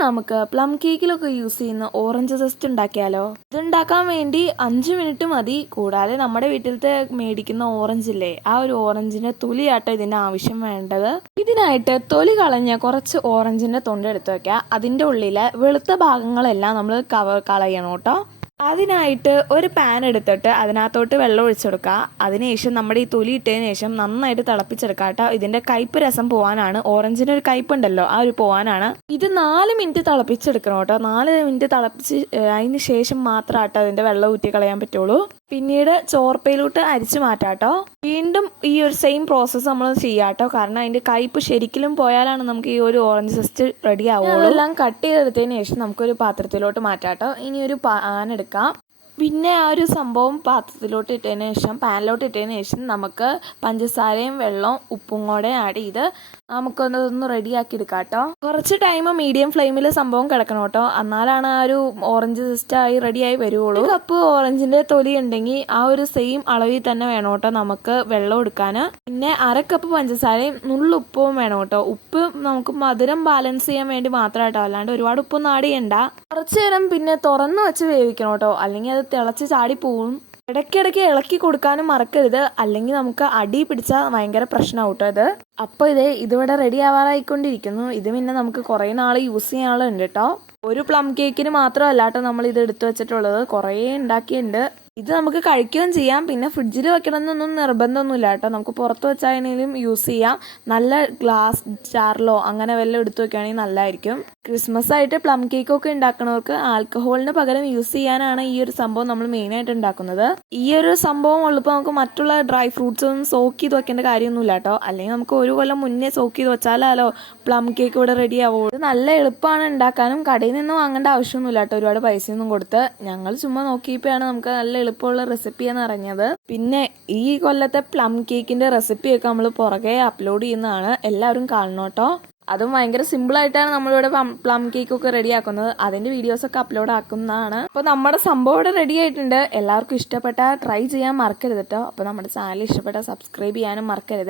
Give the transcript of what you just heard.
നമുക്ക് പ്ലം കേക്കിലൊക്കെ യൂസ് ചെയ്യുന്ന ഓറഞ്ച് സെസ്റ്റ് ഉണ്ടാക്കിയാലോ? ഇതുണ്ടാക്കാൻ വേണ്ടി അഞ്ച് മിനിറ്റ് മതി. കൂടാതെ നമ്മുടെ വീട്ടിലത്തെ മേടിക്കുന്ന ഓറഞ്ച് ഇല്ലേ ആ ഒരു ഓറഞ്ചിന്റെ തൊലിയാട്ടോ ഇതിന് ആവശ്യം വേണ്ടത്. ഇതിനായിട്ട് തൊലി കളഞ്ഞ കുറച്ച് ഓറഞ്ചിന്റെ തൊണ്ടെടുത്ത് വെക്കുക. അതിന്റെ ഉള്ളിലെ വെളുത്ത ഭാഗങ്ങളെല്ലാം നമ്മൾ കവ കളയണം കേട്ടോ. അതിനായിട്ട് ഒരു പാൻ എടുത്തിട്ട് അതിനകത്തോട്ട് വെള്ളം ഒഴിച്ചെടുക്കുക അതിനുശേഷം നമ്മുടെ ഈ തൊലി ഇട്ടതിന് ശേഷം നന്നായിട്ട് തിളപ്പിച്ചെടുക്കുക കേട്ടോ. ഇതിന്റെ കയ്പ്പ് രസം പോവാനാണ്. ഓറഞ്ചിന് ഒരു കയ്പ്പുണ്ടല്ലോ ആ ഒരു പോവാനാണ്. ഇത് നാല് മിനിറ്റ് തിളപ്പിച്ചെടുക്കണം കേട്ടോ. നാല് മിനിറ്റ് തിളപ്പിച്ച് അതിന് ശേഷം മാത്രമായിട്ട് അതിന്റെ വെള്ളം ഊറ്റി കളയാൻ പറ്റുള്ളൂ. പിന്നീട് ചോർപ്പയിലോട്ട് അരിച്ചു മാറ്റാട്ടോ. വീണ്ടും ഈ ഒരു സെയിം പ്രോസസ്സ് നമ്മൾ ചെയ്യാട്ടോ. കാരണം അതിന്റെ കയ്പ്പ് ശരിക്കും പോയാലാണ് നമുക്ക് ഈ ഒരു ഓറഞ്ച് സെസ്റ്റ് റെഡി ആവുള്ളൂ. എല്ലാം കട്ട് ചെയ്തെടുത്തതിന് ശേഷം നമുക്കൊരു പാത്രത്തിലോട്ട് മാറ്റാട്ടോ. ഇനി ഒരു പാൻ എടുക്കാം. പിന്നെ ആ ഒരു സംഭവം പാത്രത്തിലോട്ട് ഇട്ടതിന് ശേഷം പാനിലോട്ട് ഇട്ടതിന് ശേഷം നമുക്ക് പഞ്ചസാരയും വെള്ളവും ഉപ്പും കൂടെ ആഡ് ചെയ്ത് നമുക്കൊന്ന് റെഡിയാക്കി എടുക്കാം കേട്ടോ കുറച്ച് ടൈം മീഡിയം ഫ്ലെയിമിൽ സംഭവം കിടക്കണം കേട്ടോ എന്നാലാണ് ആ ഒരു ഓറഞ്ച് ജസ്റ്റായി റെഡിയായി വരുവുള്ളൂ. കപ്പ് ഓറഞ്ചിന്റെ തൊലി ഉണ്ടെങ്കിൽ ആ ഒരു സെയിം അളവിൽ തന്നെ വേണം കേട്ടോ നമുക്ക് വെള്ളം എടുക്കാൻ പിന്നെ അര കപ്പ് പഞ്ചസാരയും നുള്ളുപ്പും വേണം കേട്ടോ ഉപ്പ് നമുക്ക് മധുരം ബാലൻസ് ചെയ്യാൻ വേണ്ടി മാത്രമായിട്ടോ അല്ലാണ്ട് ഒരുപാട് ഉപ്പൊന്നും ആഡ് ചെയ്യണ്ട. കുറച്ച് നേരം പിന്നെ തുറന്നു വെച്ച് വേവിക്കണം കേട്ടോ അല്ലെങ്കിൽ അത് തിളച്ച് ചാടി പോവും. ഇടയ്ക്കിടയ്ക്ക് ഇളക്കി കൊടുക്കാനും മറക്കരുത്. അല്ലെങ്കിൽ നമുക്ക് അടി പിടിച്ചാൽ ഭയങ്കര പ്രശ്നമാവും കേട്ടോ ഇത്. അപ്പോൾ ഇത് ഇതിവിടെ റെഡി ആവാറായിക്കൊണ്ടിരിക്കുന്നു. ഇത് പിന്നെ നമുക്ക് കുറേ നാൾ യൂസ് ചെയ്യാനുള്ളത് കേട്ടോ ഒരു പ്ലം കേക്കിന് മാത്രമല്ല കേട്ടോ നമ്മൾ ഇത് എടുത്തു വെച്ചിട്ടുള്ളത്. കുറേ ഉണ്ടാക്കിയിട്ടുണ്ട്. ഇത് നമുക്ക് കഴിക്കുകയും ചെയ്യാം. പിന്നെ ഫ്രിഡ്ജിൽ വെക്കണമെന്നൊന്നും നിർബന്ധമൊന്നുമില്ല കേട്ടോ. നമുക്ക് പുറത്ത് വെച്ചാണെങ്കിലും യൂസ് ചെയ്യാം. നല്ല ഗ്ലാസ് ജാറിലോ അങ്ങനെ വല്ലതും എടുത്തു വെക്കുകയാണെങ്കിൽ നല്ലതായിരിക്കും. ക്രിസ്മസ് ആയിട്ട് പ്ലം കേക്കൊക്കെ ഉണ്ടാക്കുന്നവർക്ക് ആൽക്കഹോളിന് പകരം യൂസ് ചെയ്യാനാണ് ഈ ഒരു സംഭവം നമ്മൾ മെയിനായിട്ട് ഉണ്ടാക്കുന്നത്. ഈ ഒരു സംഭവം ഉള്ളപ്പോൾ നമുക്ക് മറ്റുള്ള ഡ്രൈ ഫ്രൂട്ട്സ് ഒന്നും സോക്ക് ചെയ്ത് വെക്കേണ്ട കാര്യമൊന്നുമില്ല കേട്ടോ. അല്ലെങ്കിൽ നമുക്ക് ഒരു കൊല്ലം മുന്നേ സോക്ക് ചെയ്ത് വെച്ചാലോ പ്ലം കേക്ക് ഇവിടെ റെഡി ആവുള്ളൂ. നല്ല എളുപ്പമാണ് ഉണ്ടാക്കാനും കടയിൽ നിന്ന് വാങ്ങേണ്ട ആവശ്യമൊന്നുമില്ല കേട്ടോ. ഒരുപാട് പൈസയൊന്നും കൊടുത്ത് ഞങ്ങൾ ചുമ്മാ നോക്കിയപ്പോഴാണ് നമുക്ക് നല്ല എളുപ്പമുള്ള റെസിപ്പിയെന്ന് അറിഞ്ഞത് പിന്നെ ഈ കൊല്ലത്തെ പ്ലം കേക്കിന്റെ റെസിപ്പിയൊക്കെ നമ്മൾ പുറകെ അപ്ലോഡ് ചെയ്യുന്നതാണ്. എല്ലാവരും കാണണം കേട്ടോ. അതും ഭയങ്കര സിമ്പിൾ ആയിട്ടാണ് നമ്മളിവിടെ പ്ലം കേക്ക് ഒക്കെ റെഡി ആക്കുന്നത്. അതിന്റെ വീഡിയോസ് ഒക്കെ അപ്ലോഡ് ആക്കുന്നതാണ് അപ്പോൾ നമ്മുടെ സംഭവം ഇവിടെ റെഡി ആയിട്ടുണ്ട്. എല്ലാവർക്കും ഇഷ്ടപ്പെട്ട ട്രൈ ചെയ്യാൻ മറക്കരുത് കേട്ടോ. അപ്പോൾ നമ്മുടെ ചാനൽ ഇഷ്ടപ്പെട്ട സബ്സ്ക്രൈബ് ചെയ്യാനും മറക്കരുത്.